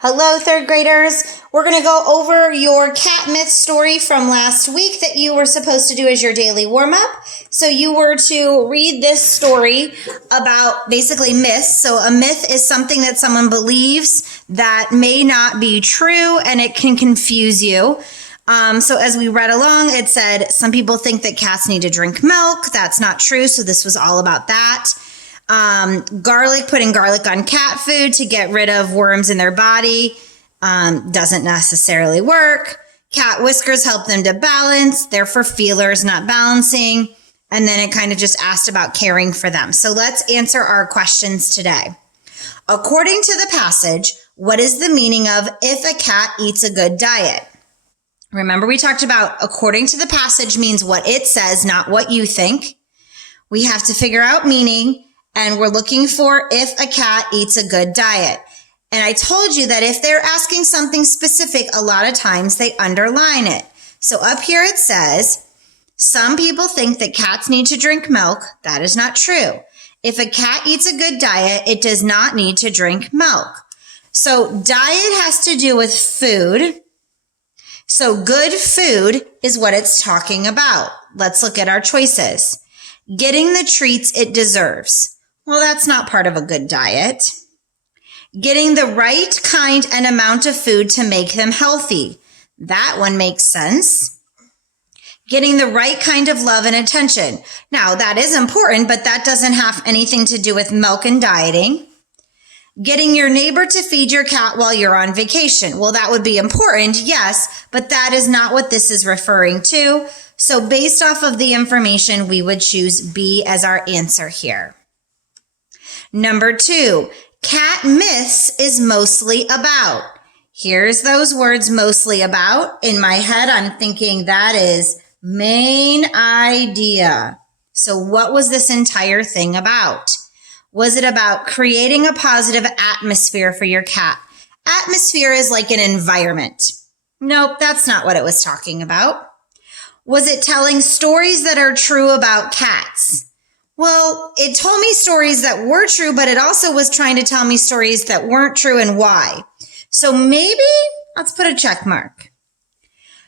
Hello, third graders. We're going to go over your cat myth story from last week that you were supposed to do as your daily warm-up. So you were to read this story about basically myths. So a myth is something that someone believes that may not be true, and it can confuse you. So as we read along, it said some people think that cats need to drink milk. That's not true. So this was all about that. Putting garlic on cat food to get rid of worms in their body doesn't necessarily work. Cat whiskers help them to balance. They're for feelers, not balancing. And then it kind of just asked about caring for them. So let's answer our questions today. According to the passage, what is the meaning of if a cat eats a good diet? Remember, we talked about according to the passage means what it says, not what you think. We have to figure out meaning. And we're looking for if a cat eats a good diet. And I told you that if they're asking something specific, a lot of times they underline it. So up here it says, some people think that cats need to drink milk. That is not true. If a cat eats a good diet, it does not need to drink milk. So diet has to do with food. So good food is what it's talking about. Let's look at our choices. Getting the treats it deserves. Well, that's not part of a good diet. Getting the right kind and amount of food to make them healthy. That one makes sense. Getting the right kind of love and attention. Now, that is important, but that doesn't have anything to do with milk and dieting. Getting your neighbor to feed your cat while you're on vacation. Well, that would be important, yes, but that is not what this is referring to. So based off of the information, we would choose B as our answer here. Number 2, cat myths is mostly about. Here's those words mostly about. In my head, I'm thinking that is main idea. So what was this entire thing about? Was it about creating a positive atmosphere for your cat? Atmosphere is like an environment. Nope, that's not what it was talking about. Was it telling stories that are true about cats? Well, it told me stories that were true, but it also was trying to tell me stories that weren't true and why. So maybe let's put a check mark.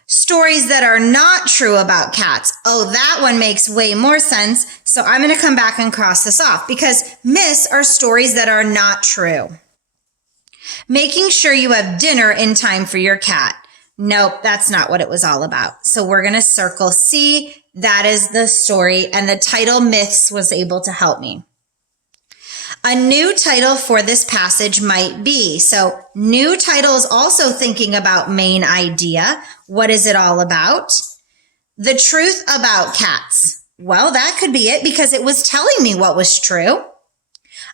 Stories that are not true about cats. Oh, that one makes way more sense. So I'm going to come back and cross this off because myths are stories that are not true. Making sure you have dinner in time for your cat. Nope, that's not what it was all about. So we're going to circle C. That is the story, and the title myths was able to help me. A new title for this passage might be, so new title is also thinking about main idea. What is it all about? The truth about cats. Well, that could be it because it was telling me what was true.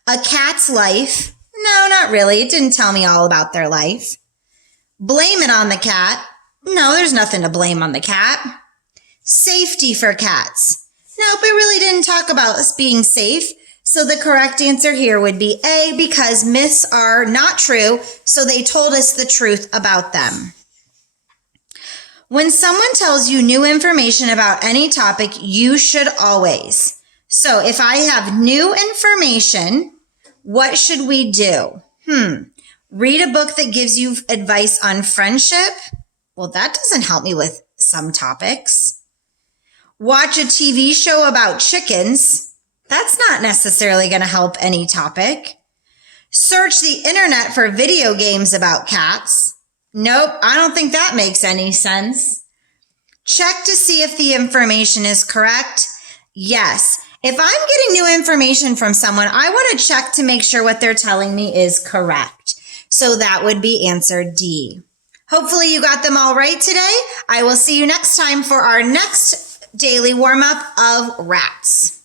A cat's life. No, not really. It didn't tell me all about their life. Blame it on the cat. No, there's nothing to blame on the cat. Safety for cats. Nope, it really didn't talk about us being safe. So the correct answer here would be A, because myths are not true, so they told us the truth about them. When someone tells you new information about any topic, you should always. So if I have new information, what should we do? Read a book that gives you advice on friendship. Well, that doesn't help me with some topics. Watch a TV show about chickens. That's not necessarily going to help any topic. Search the internet for video games about cats. Nope, I don't think that makes any sense. Check to see if the information is correct. Yes. If I'm getting new information from someone, I want to check to make sure what they're telling me is correct. So that would be answer D. Hopefully you got them all right today. I will see you next time for our next daily warm-up of rats.